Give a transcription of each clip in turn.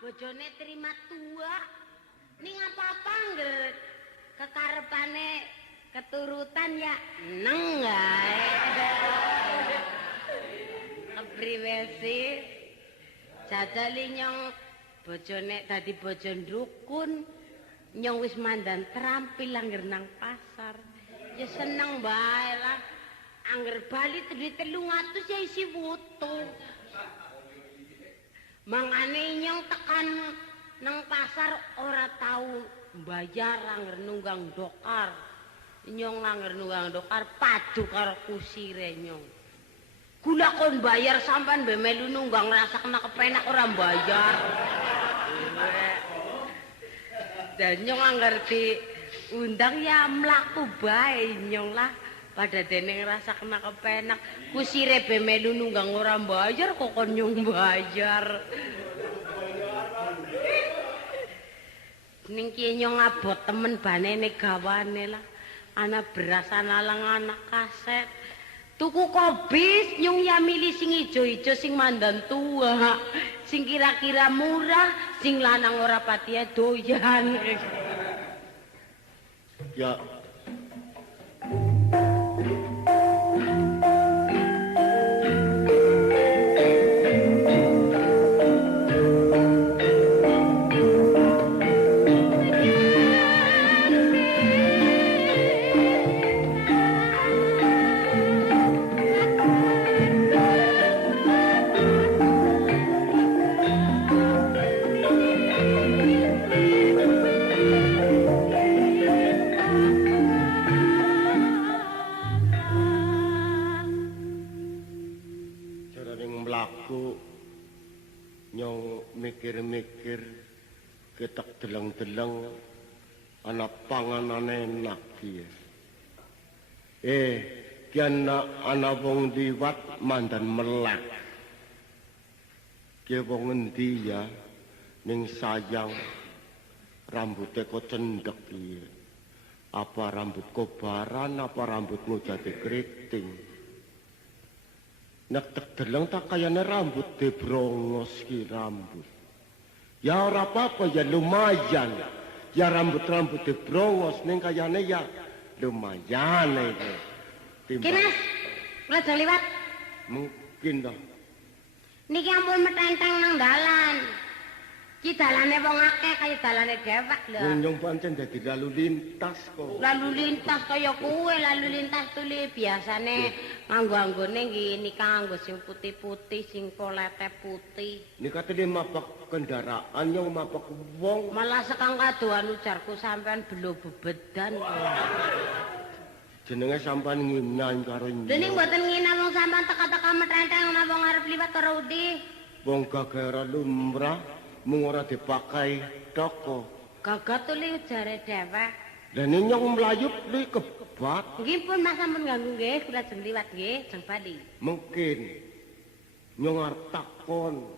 bojone terima tua. Ning apa-apa ngger kekarepane keturutan ya neng ae. Kepriwe sih? Jajali nyong bojone dadi bojo ndukun. Nyong wis mandan terampil angger nang pasar. Ya seneng bae lah. Angger bali duit 300 ya isi foto. Mangane nyong tekan nang pasar ora tau bayar angger nunggang dokar. Nyong angger nunggang dokar padu karo kusire nyong. Kula kon bayar sampean mbek melu nunggang rasakna kepenak ora bayar. Dan nyong angger diundang ya mlaku bae nyong lah. Pada dene ngerasa kena kepenak kusire be melu nunggang ora bayar kok kon nyong bayar. Ning ki nyong abot temen banene gawane lah. Ana beras ana lang anak kaset. Tuku kobis nyong ya milih sing ijo-ijo sing mandan tua. Sing kira-kira murah, sing lanang ora pati doyan. Ya mikir-mikir ketek deleng-deleng ana panganane enak ki. Kian ana wong liwat mandan melek. Ki wong endi ya ning sayang rambutnya kok cendek ki. Apa rambut kobaran apa rambutmu jadi keriting. Nek tek deleng tak kayane rambut debrongos ki rambut. Ya ora apa-apa ya lumayan. Ya rambut-rambut debrongos ning kayane ya lumayan iki. Kinas, lajeng liwat. Mungkin dah. Niki ampun metenteng nang dalan. Ki dalane wong akeh kaya dalane dewek lho. Nyong pancen dadi lalu lintas kok. Lalu lintas kaya kuwe, lalu lintas tuli biasane nganggo-anggone nggih nika nganggo sing putih-putih, sing polete putih. Nika tadi mapak kendaraan nyong mapak wong. Malah sekang kadoan ujarku sampean belo bebedan. Jenenge sampean nginan karo nyong. Dening mboten nginan wong sampean teka-teka metenteng ana wong arep liwat karo Udi. Wong gagara lumrah mung ora dipakai toko. Gagat tuli ujare dhewek. Lah nyong mlayu li kebat. Nggih pun Mas sampun ganggu nggih, kula jeng liwat nggih, jeng bali. Mungkin nyong arep takon.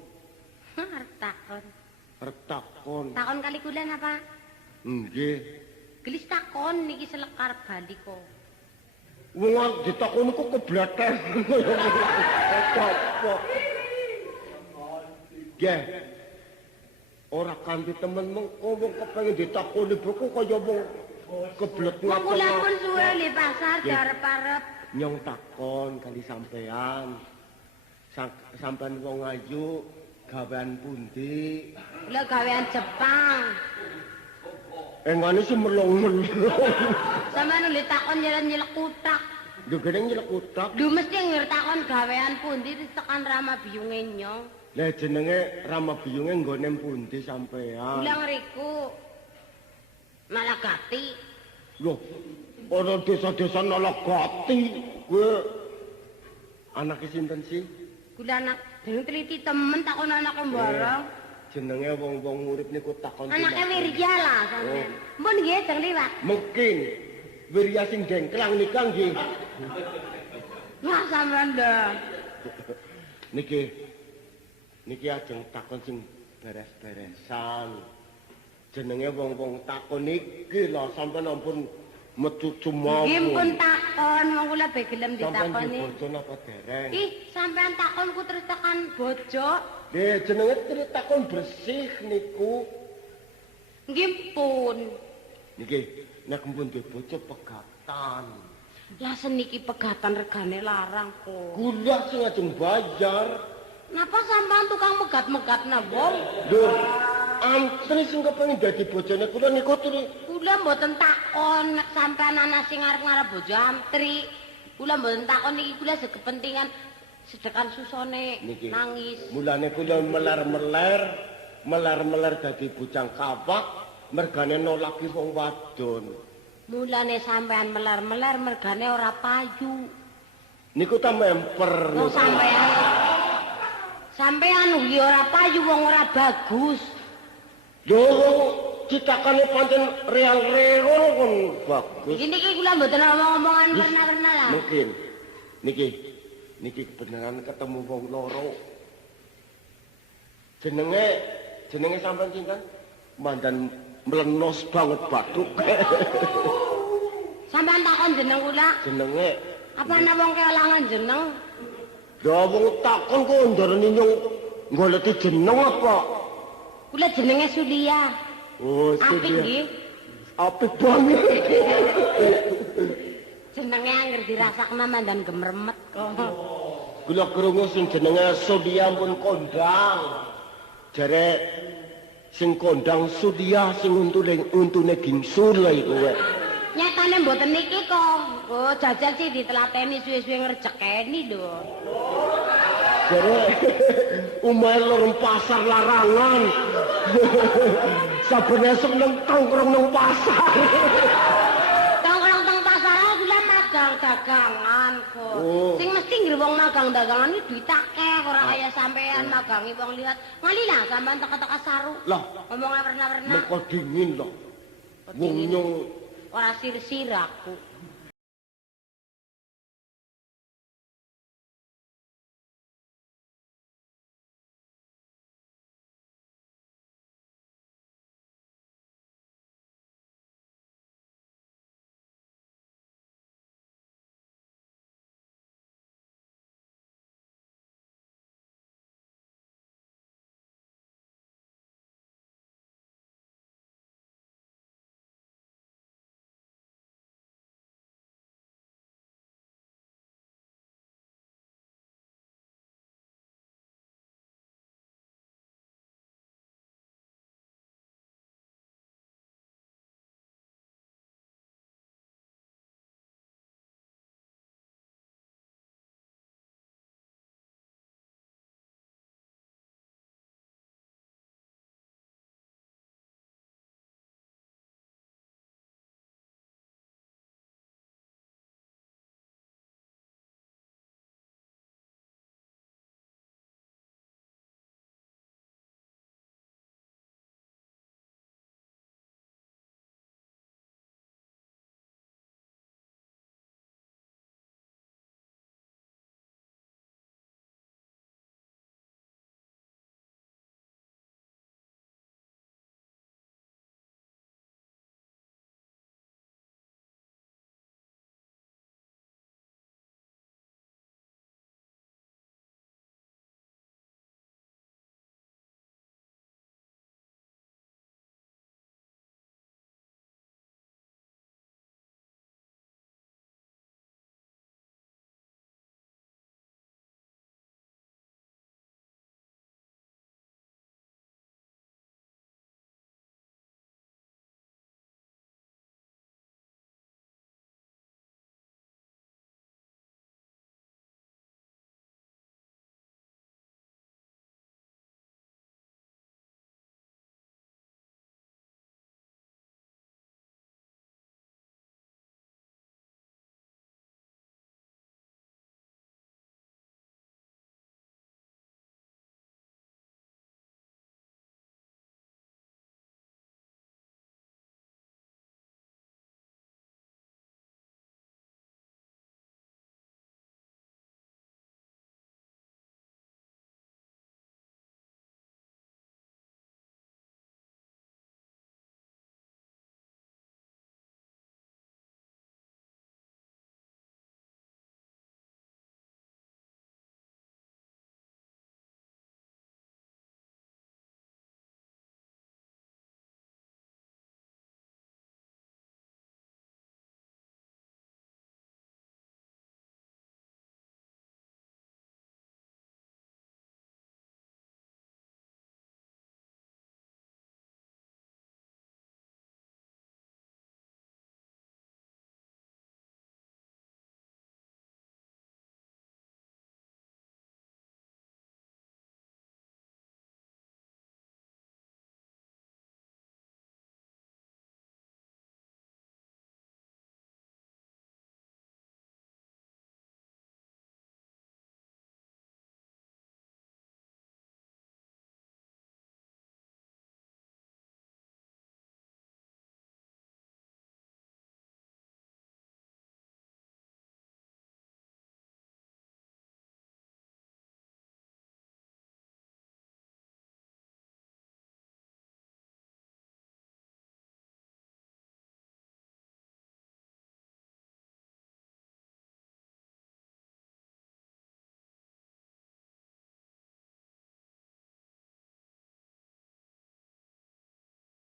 Arep takon. Arep takon. Takon kali kula napa? Nggih. Gelis takon niki selekar bali kok. Wong arep ditakoni kok keblaten. Apa? Nggih. Ora kanthi temenmu wong kepengin ditakoni buku kaya wong keblek ngapa. Kula pun suwe li pasar arep-arep. Nyong takon kali sampean. Sampean wong ayu gawean pundi? Kula gawean Jepang. Engane sing melong-melong. Sampeyan li takon nyelek kutak. Lho gedeng nyelek kutak. Lho mesti ngertakon gawean pundi tekan Rama biyunge nyong. Lah jenenge Rama biyunge nggone pundi sampean? Kula ngriku Malagati. Loh, ana desa-desa Nalagati. Kowe anake sinten sih? Kula anak jeneng teliti temen takon anake mbarang. Jenenge wong-wong urip niku takon. Anake Wirya lah sampean. Mun nggih jeng liwat. Mungkin Wirya sing dengklang nika nggih. Wah sampean dah. Niki ajeng takon sing beres-beresan. Jenenge wong-wong takon iki lho sampean ampun mecucu mawon. Nggih pun takon, wong kula be gelem ditakoni. Sampeyan bojo napa dereng? Ih, sampean takonku terus tekan bojo. Nggih, jenenge takon bersih niku. Nggih pun. Nggih, nek mpun duwe bojo pegatan. Lah seniki pegatan regane larang kok. Kula sing ajeng bayar. Napa sampean tukang megat-megat wong? Lho, antri sing kepengin dadi bojone kula niku turu. Kula mboten takon nek sampean ana sing arep-arep bojo antri. Kula mboten takon iki kula sekepentingan sedekan susone nangis. Mulane kula melar-melar dadi bujang kawak mergane nolaki wong wadon. Mulane sampean melar-melar mergane ora payu. Niku ta memper. Wong sampean kuwi ora payu wong ora bagus. Yo citakane pancen real-real kon bagus. Niki kula mboten omong-omongan werna-werna lah. Mungkin niki kebenaran ketemu wong loro. Jenenge sampean sinten? Mandan melenos banget batuk. Sampean takon jeneng kula? Jenenge Apa ana wong kelangan jeneng? ya wong takon kok ndarani nyong goleki jeneng apa? Kula jenenge Sulia. Oh, Apik nggih. Apik banget. Jenenge angger dirasakna mandan gemremet kok. Kula krungu sing jenenge Sudia pun kondang. Jare sing kondang Sudia sing untune gingsul iku wae. Nyatane mboten niki kok. Oh, jajal sih ditelateni suwe-suwe ngrejekeni lho. Jare umahe lorong pasar larangan. Saben esuk nang tongkrong nang pasar. Tongkrong teng pasar kula magang dagangan kok. Oh. Sing mesti nggih wong magang dagangan iki duit akeh ora kaya sampean magangi wong lihat. Ngali lah sampean teka-teka saru. Lah, Ngomongnya werna-werna. meko dingin lho. Wong nyong Ora sir-sir aku.